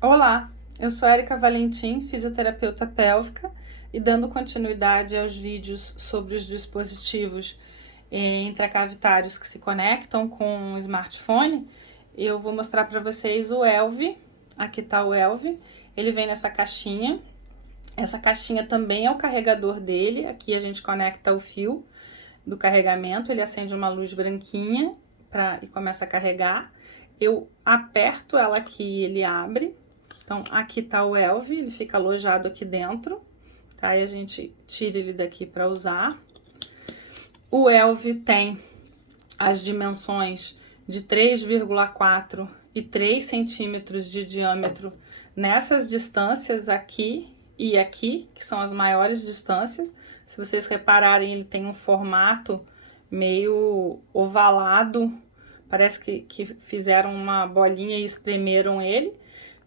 Olá, eu sou Érica Valentim, fisioterapeuta pélvica, e dando continuidade aos vídeos sobre os dispositivos intracavitários que se conectam com o smartphone, eu vou mostrar para vocês o Elvi. Aqui está o Elvi, ele vem nessa caixinha. Essa caixinha também é o carregador dele. Aqui a gente conecta o fio do carregamento, ele acende uma luz branquinha e começa a carregar. Eu aperto ela aqui e ele abre. Então, aqui tá o Elvi, ele fica alojado aqui dentro, tá? E a gente tira ele daqui para usar. O Elvi tem as dimensões de 3,4 e 3 centímetros de diâmetro nessas distâncias aqui e aqui, que são as maiores distâncias. Se vocês repararem, ele tem um formato meio ovalado, parece que fizeram uma bolinha e espremeram ele.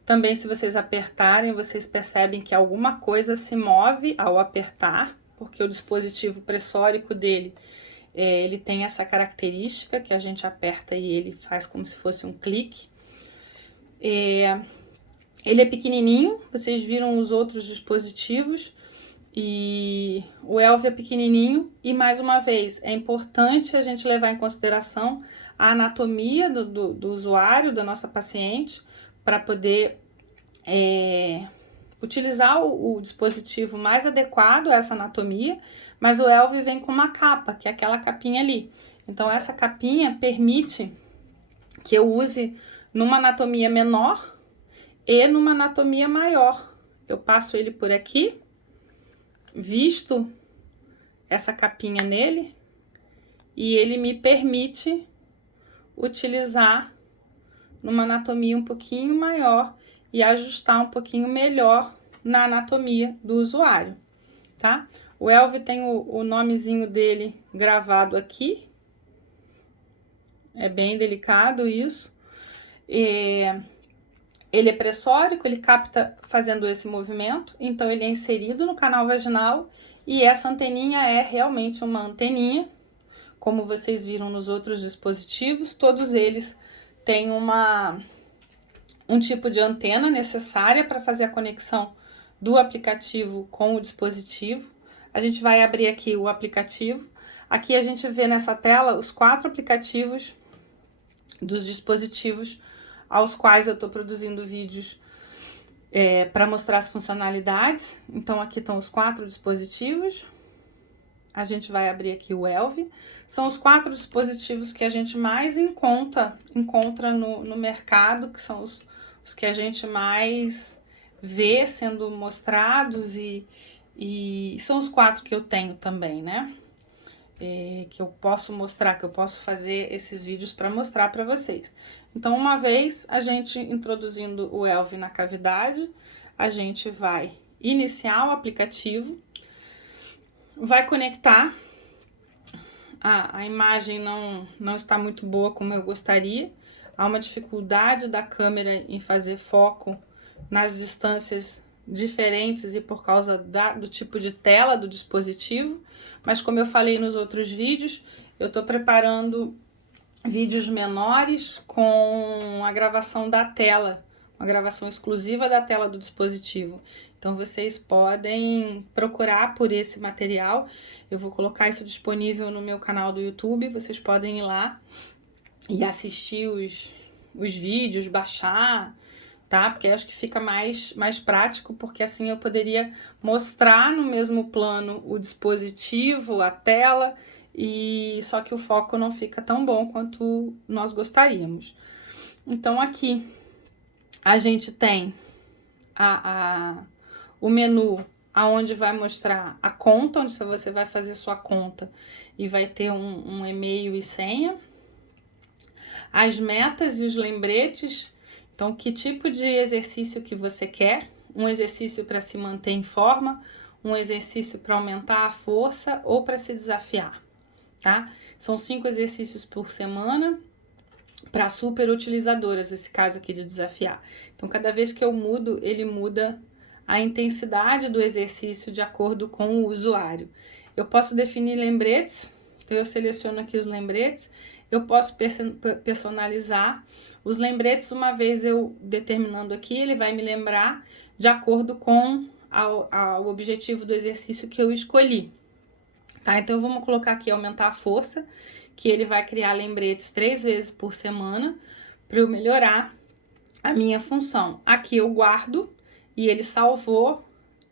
Também, se vocês apertarem, vocês percebem que alguma coisa se move ao apertar, porque o dispositivo pressórico dele, ele tem essa característica que a gente aperta e ele faz como se fosse um clique. Ele é pequenininho, vocês viram os outros dispositivos, e o Elvi é pequenininho. E mais uma vez, é importante a gente levar em consideração a anatomia do usuário, da nossa paciente, para poder utilizar o dispositivo mais adequado a essa anatomia. Mas o Elvi vem com uma capa, que é aquela capinha ali. Então, essa capinha permite que eu use numa anatomia menor e numa anatomia maior. Eu passo ele por aqui, visto essa capinha nele, e ele me permite utilizar numa anatomia um pouquinho maior e ajustar um pouquinho melhor na anatomia do usuário, tá? O Elvi tem o nomezinho dele gravado aqui. É bem delicado isso. Ele é pressórico, ele capta fazendo esse movimento, então ele é inserido no canal vaginal, e essa anteninha é realmente uma anteninha, como vocês viram nos outros dispositivos. Todos eles têm um tipo de antena necessária para fazer a conexão do aplicativo com o dispositivo. A gente vai abrir aqui o aplicativo. Aqui a gente vê nessa tela os 4 aplicativos dos dispositivos aos quais eu estou produzindo vídeos para mostrar as funcionalidades. Então, aqui estão os 4 dispositivos. A gente vai abrir aqui o Elvi. São os 4 dispositivos que a gente mais encontra no mercado, que são os que a gente mais vê sendo mostrados, e são os 4 que eu tenho também, né? Que eu posso mostrar, que eu posso fazer esses vídeos para mostrar para vocês. Então, uma vez a gente introduzindo o Elvi na cavidade, a gente vai iniciar o aplicativo, vai conectar. A imagem não está muito boa como eu gostaria. Há uma dificuldade da câmera em fazer foco nas distâncias diferentes e por causa do tipo de tela do dispositivo. Mas como eu falei nos outros vídeos, eu estou preparando vídeos menores com a gravação da tela, uma gravação exclusiva da tela do dispositivo. Então, vocês podem procurar por esse material. Eu vou colocar isso disponível no meu canal do YouTube. Vocês podem ir lá e assistir os vídeos, baixar, tá? Porque eu acho que fica mais prático, porque assim eu poderia mostrar no mesmo plano o dispositivo, a tela, e só que o foco não fica tão bom quanto nós gostaríamos. Então, aqui a gente tem o menu aonde vai mostrar a conta, onde você vai fazer sua conta e vai ter um e-mail e senha. As metas e os lembretes. Então, que tipo de exercício que você quer? Um exercício para se manter em forma, um exercício para aumentar a força ou para se desafiar, tá? São 5 exercícios por semana para super utilizadoras, esse caso aqui de desafiar. Então, cada vez que eu mudo, ele muda a intensidade do exercício de acordo com o usuário. Eu posso definir lembretes, então eu seleciono aqui os lembretes. eu posso personalizar os lembretes. Uma vez eu determinando aqui, ele vai me lembrar de acordo com o objetivo do exercício que eu escolhi. Tá? Então, vamos colocar aqui aumentar a força, que ele vai criar lembretes 3 vezes por semana para eu melhorar a minha função. Aqui eu guardo e ele salvou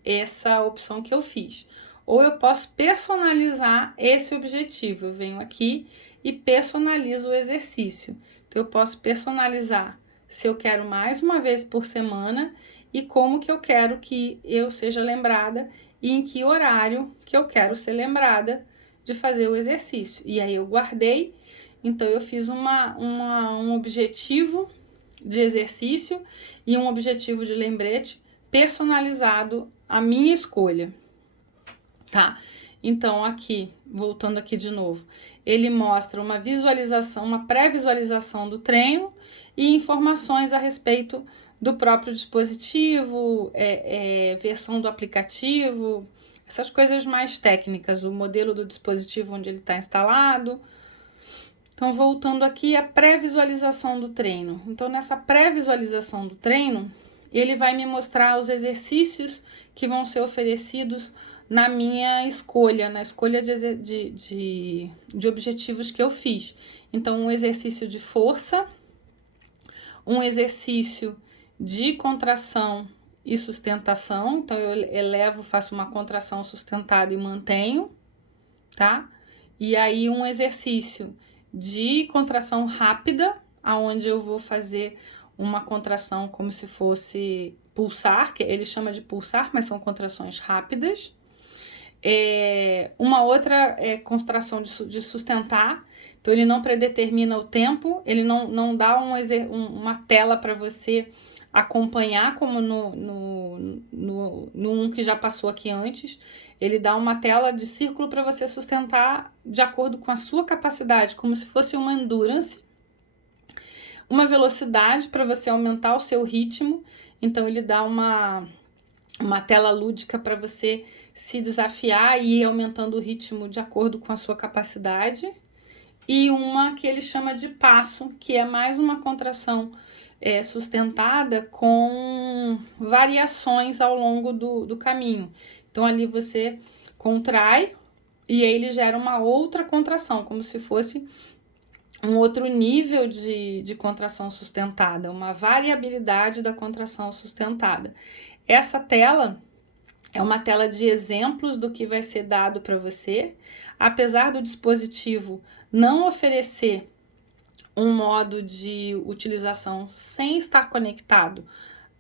essa opção que eu fiz. Ou eu posso personalizar esse objetivo. Eu venho aqui e personalizo o exercício. Então, eu posso personalizar se eu quero mais uma vez por semana e como que eu quero que eu seja lembrada e em que horário que eu quero ser lembrada de fazer o exercício. E aí eu guardei, então eu fiz um objetivo de exercício e um objetivo de lembrete personalizado à minha escolha, tá? Então aqui, voltando aqui de novo, ele mostra uma visualização, uma pré-visualização do treino e informações a respeito do próprio dispositivo, versão do aplicativo, essas coisas mais técnicas, o modelo do dispositivo onde ele está instalado. Então, voltando aqui, a pré-visualização do treino. Então, nessa pré-visualização do treino, ele vai me mostrar os exercícios que vão ser oferecidos na minha escolha, na escolha de objetivos que eu fiz. Então, um exercício de força, um exercício de contração e sustentação. Então, eu elevo, faço uma contração sustentada e mantenho, tá? E aí, um exercício de contração rápida, aonde eu vou fazer uma contração como se fosse pulsar, que ele chama de pulsar, mas são contrações rápidas. Uma outra contração de sustentar, então ele não predetermina o tempo, ele não dá uma tela para você acompanhar, como no um que já passou aqui antes. Ele dá uma tela de círculo para você sustentar de acordo com a sua capacidade, como se fosse uma endurance. Uma velocidade para você aumentar o seu ritmo, então ele dá uma tela lúdica para você se desafiar e ir aumentando o ritmo de acordo com a sua capacidade. E uma que ele chama de passo, que é mais uma contração sustentada com variações ao longo do caminho. Então, ali você contrai e aí ele gera uma outra contração, como se fosse um outro nível de contração sustentada, uma variabilidade da contração sustentada. Essa tela é uma tela de exemplos do que vai ser dado para você. Apesar do dispositivo não oferecer um modo de utilização sem estar conectado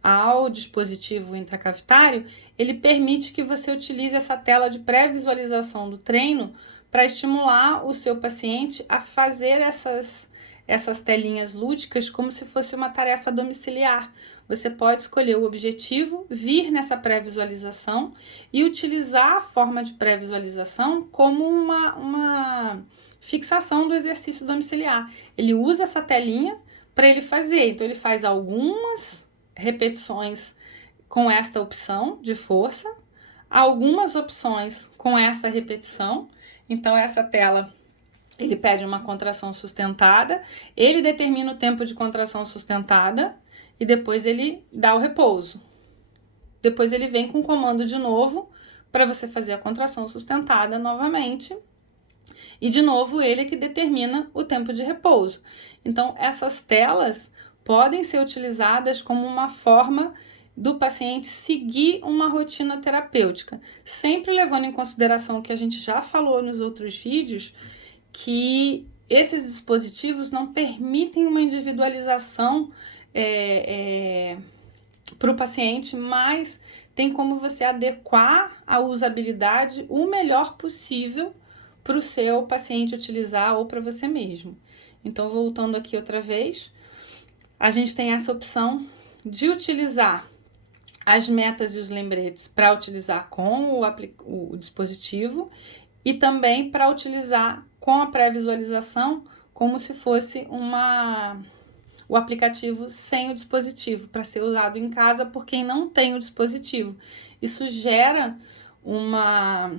ao dispositivo intracavitário, ele permite que você utilize essa tela de pré-visualização do treino para estimular o seu paciente a fazer essas telinhas lúdicas como se fosse uma tarefa domiciliar. Você pode escolher o objetivo, vir nessa pré-visualização e utilizar a forma de pré-visualização como uma fixação do exercício domiciliar. Ele usa essa telinha para ele fazer. Então, ele faz algumas repetições com esta opção de força, algumas opções com essa repetição. Então, essa tela, ele pede uma contração sustentada, ele determina o tempo de contração sustentada e depois ele dá o repouso. Depois ele vem com o comando de novo para você fazer a contração sustentada novamente. E de novo ele que determina o tempo de repouso. Então, essas telas podem ser utilizadas como uma forma do paciente seguir uma rotina terapêutica, sempre levando em consideração o que a gente já falou nos outros vídeos, que esses dispositivos não permitem uma individualização para o paciente, mas tem como você adequar a usabilidade o melhor possível para o seu paciente utilizar ou para você mesmo. Então, voltando aqui outra vez, a gente tem essa opção de utilizar as metas e os lembretes para utilizar com o dispositivo e também para utilizar com a pré-visualização como se fosse o aplicativo sem o dispositivo, para ser usado em casa por quem não tem o dispositivo. Isso gera uma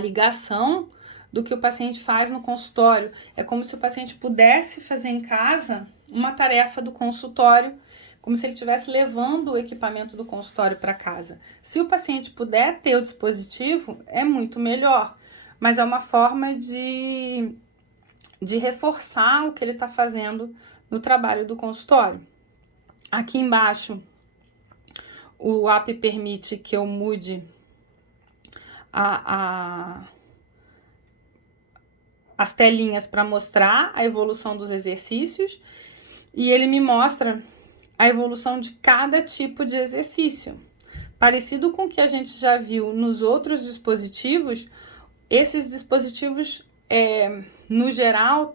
ligação do que o paciente faz no consultório. É como se o paciente pudesse fazer em casa uma tarefa do consultório, como se ele estivesse levando o equipamento do consultório para casa. Se o paciente puder ter o dispositivo, é muito melhor, mas é uma forma de reforçar o que ele está fazendo no trabalho do consultório. Aqui embaixo, o app permite que eu mude as telinhas para mostrar a evolução dos exercícios e ele me mostra a evolução de cada tipo de exercício. Parecido com o que a gente já viu nos outros dispositivos, esses dispositivos, no geral,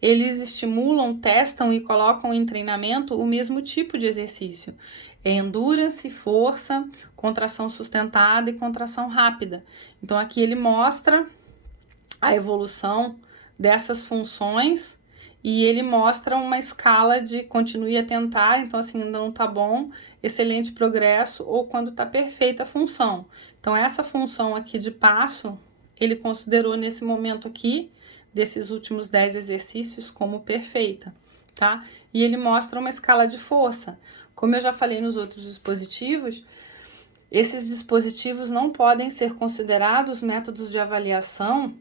eles estimulam, testam e colocam em treinamento o mesmo tipo de exercício. É endurance, força, contração sustentada e contração rápida. Então, aqui ele mostra a evolução dessas funções e ele mostra uma escala de continue a tentar, então assim, ainda não tá bom, excelente progresso ou quando tá perfeita a função. Então, essa função aqui de passo, ele considerou nesse momento aqui, desses últimos 10 exercícios, como perfeita, tá? E ele mostra uma escala de força. Como eu já falei nos outros dispositivos, esses dispositivos não podem ser considerados métodos de avaliação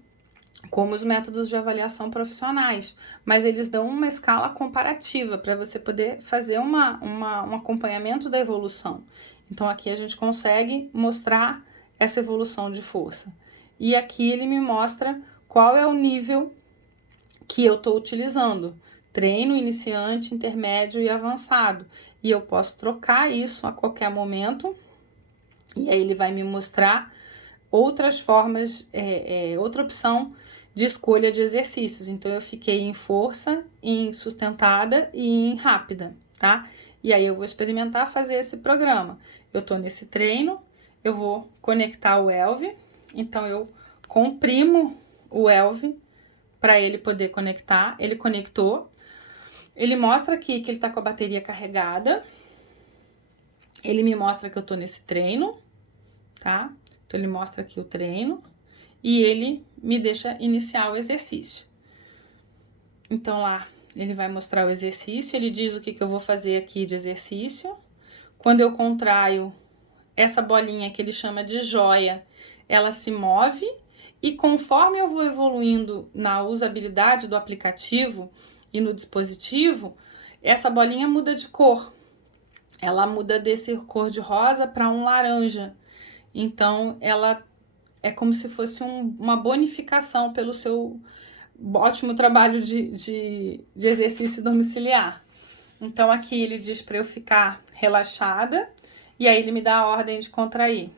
como os métodos de avaliação profissionais, mas eles dão uma escala comparativa para você poder fazer um acompanhamento da evolução. Então, aqui a gente consegue mostrar essa evolução de força. E aqui ele me mostra qual é o nível que eu estou utilizando. Treino, iniciante, intermédio e avançado. E eu posso trocar isso a qualquer momento. E aí ele vai me mostrar outras formas, outra opção de escolha de exercícios. Então, eu fiquei em força, em sustentada e em rápida, tá? E aí eu vou experimentar fazer esse programa. Eu tô nesse treino, eu vou conectar o ELV. Então, eu comprimo o ELV para ele poder conectar. Ele conectou. Ele mostra aqui que ele tá com a bateria carregada. Ele me mostra que eu tô nesse treino, tá? Então, ele mostra aqui o treino e ele me deixa iniciar o exercício. Então, lá, ele vai mostrar o exercício, ele diz o que eu vou fazer aqui de exercício. Quando eu contraio essa bolinha que ele chama de joia, ela se move e conforme eu vou evoluindo na usabilidade do aplicativo e no dispositivo, essa bolinha muda de cor. Ela muda desse cor de rosa para um laranja. Então, ela é como se fosse uma bonificação pelo seu ótimo trabalho de exercício domiciliar. Então, aqui ele diz para eu ficar relaxada e aí ele me dá a ordem de contrair.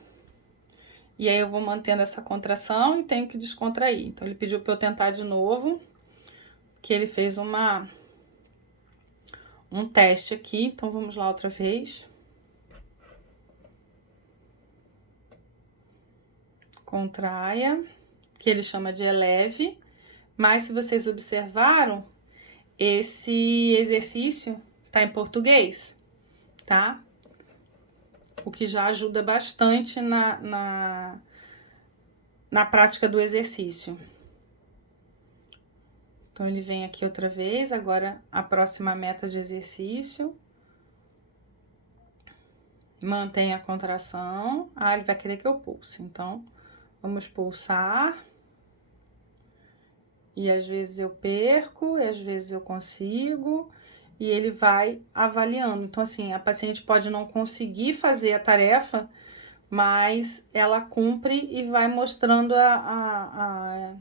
E aí eu vou mantendo essa contração e tenho que descontrair. Então, ele pediu para eu tentar de novo, que ele fez um teste aqui. Então, vamos lá outra vez. Contraia, que ele chama de eleve, mas se vocês observaram, esse exercício tá em português, tá? O que já ajuda bastante na prática do exercício. Então, ele vem aqui outra vez, agora a próxima meta de exercício. Mantém a contração. Ah, ele vai querer que eu pulse, então vamos pulsar. E às vezes eu perco, e às vezes eu consigo, e ele vai avaliando. Então, assim, a paciente pode não conseguir fazer a tarefa, mas ela cumpre e vai mostrando a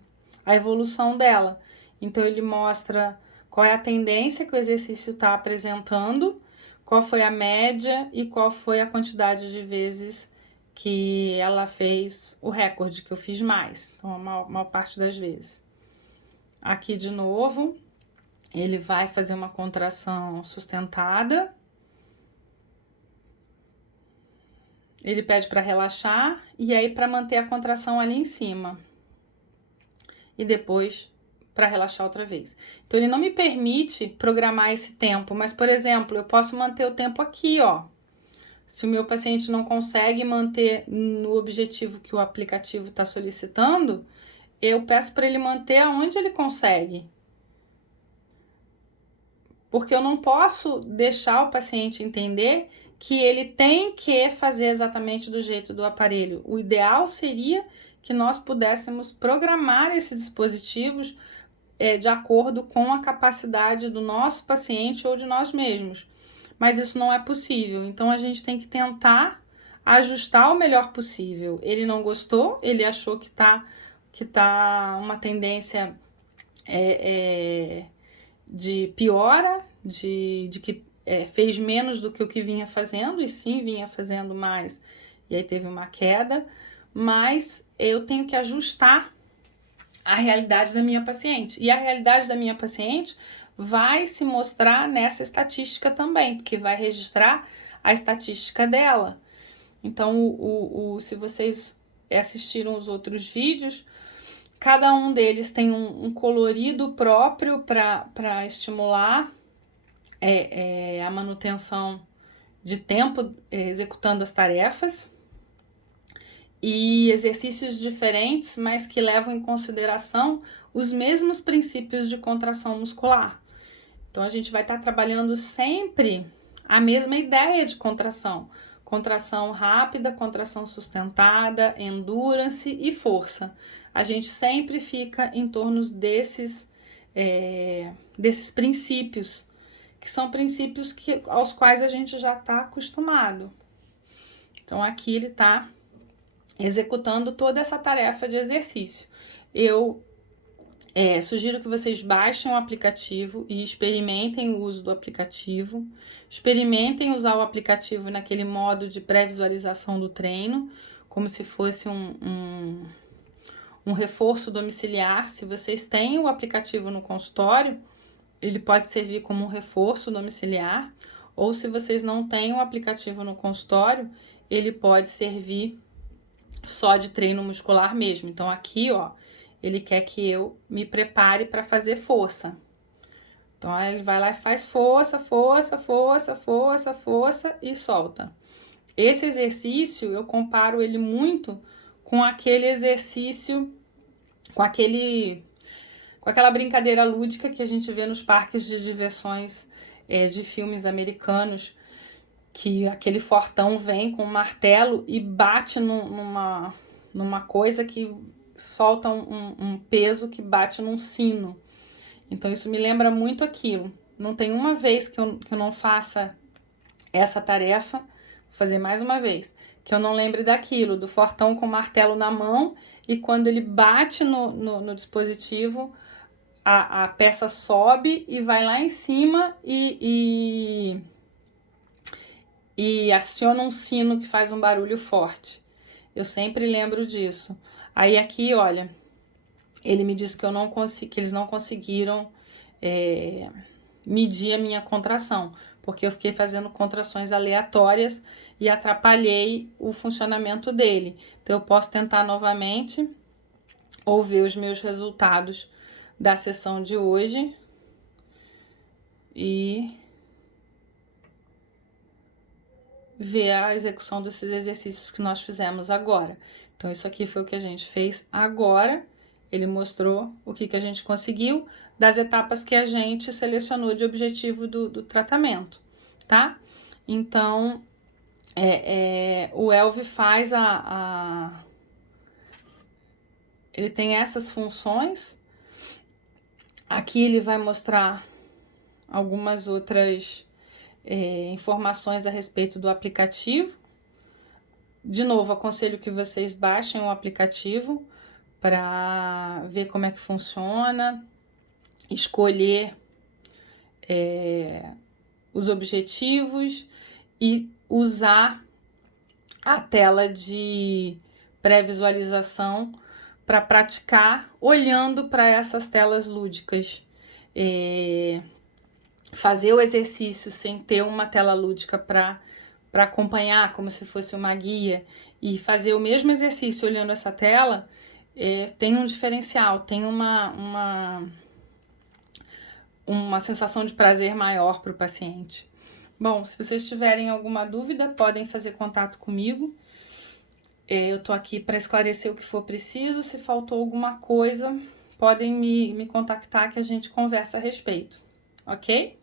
evolução dela. Então, ele mostra qual é a tendência que o exercício está apresentando, qual foi a média e qual foi a quantidade de vezes que ela fez o recorde, que eu fiz mais. Então, a maior parte das vezes. Aqui de novo, ele vai fazer uma contração sustentada. Ele pede para relaxar e aí para manter a contração ali em cima. E depois para relaxar outra vez. Então, ele não me permite programar esse tempo, mas, por exemplo, eu posso manter o tempo aqui, ó. Se o meu paciente não consegue manter no objetivo que o aplicativo está solicitando, eu peço para ele manter aonde ele consegue. Porque eu não posso deixar o paciente entender que ele tem que fazer exatamente do jeito do aparelho. O ideal seria que nós pudéssemos programar esses dispositivos de acordo com a capacidade do nosso paciente ou de nós mesmos. Mas isso não é possível. Então a gente tem que tentar ajustar o melhor possível. Ele não gostou, ele achou que tá uma tendência de piora, de que fez menos do que o que vinha fazendo, e sim vinha fazendo mais, e aí teve uma queda, mas eu tenho que ajustar a realidade da minha paciente. E a realidade da minha paciente vai se mostrar nessa estatística também, porque vai registrar a estatística dela. Então, se vocês assistiram os outros vídeos, cada um deles tem um colorido próprio para estimular a manutenção de tempo executando as tarefas, e exercícios diferentes, mas que levam em consideração os mesmos princípios de contração muscular. Então, a gente vai estar trabalhando sempre a mesma ideia de contração. Contração rápida, contração sustentada, endurance e força. A gente sempre fica em torno desses princípios, que são princípios aos quais a gente já está acostumado. Então, aqui ele está executando toda essa tarefa de exercício. Eu sugiro que vocês baixem o aplicativo e experimentem o uso do aplicativo. Experimentem usar o aplicativo naquele modo de pré-visualização do treino, como se fosse um reforço domiciliar. Se vocês têm o aplicativo no consultório, ele pode servir como um reforço domiciliar, ou se vocês não têm o aplicativo no consultório, ele pode servir só de treino muscular mesmo. Então aqui, ó, ele quer que eu me prepare para fazer força. Então aí ele vai lá e faz força, força, força, força, força e solta. Esse exercício eu comparo ele muito com aquele exercício, com aquela brincadeira lúdica que a gente vê nos parques de diversões de filmes americanos, que aquele fortão vem com um martelo e bate numa coisa que solta um peso que bate num sino. Então isso me lembra muito aquilo. Não tem uma vez que eu não faça essa tarefa, vou fazer mais uma vez, que eu não lembre daquilo, do fortão com o martelo na mão, e quando ele bate no dispositivo, a peça sobe e vai lá em cima e aciona um sino que faz um barulho forte. Eu sempre lembro disso. Aí aqui, olha, ele me disse que que eles não conseguiram medir a minha contração, porque eu fiquei fazendo contrações aleatórias e atrapalhei o funcionamento dele. Então eu posso tentar novamente ou ver os meus resultados da sessão de hoje e ver a execução desses exercícios que nós fizemos agora. Então, isso aqui foi o que a gente fez agora. Ele mostrou o que a gente conseguiu das etapas que a gente selecionou de objetivo do tratamento, tá? Então, o Elvi faz ele tem essas funções. Aqui ele vai mostrar algumas outras informações a respeito do aplicativo. De novo, aconselho que vocês baixem o aplicativo para ver como é que funciona, escolher os objetivos e usar a tela de pré-visualização para praticar olhando para essas telas lúdicas. Fazer o exercício sem ter uma tela lúdica para acompanhar, como se fosse uma guia, e fazer o mesmo exercício olhando essa tela, tem um diferencial, tem uma sensação de prazer maior para o paciente. Bom, se vocês tiverem alguma dúvida, podem fazer contato comigo. Eu tô aqui para esclarecer o que for preciso. Se faltou alguma coisa, podem me contactar que a gente conversa a respeito, ok?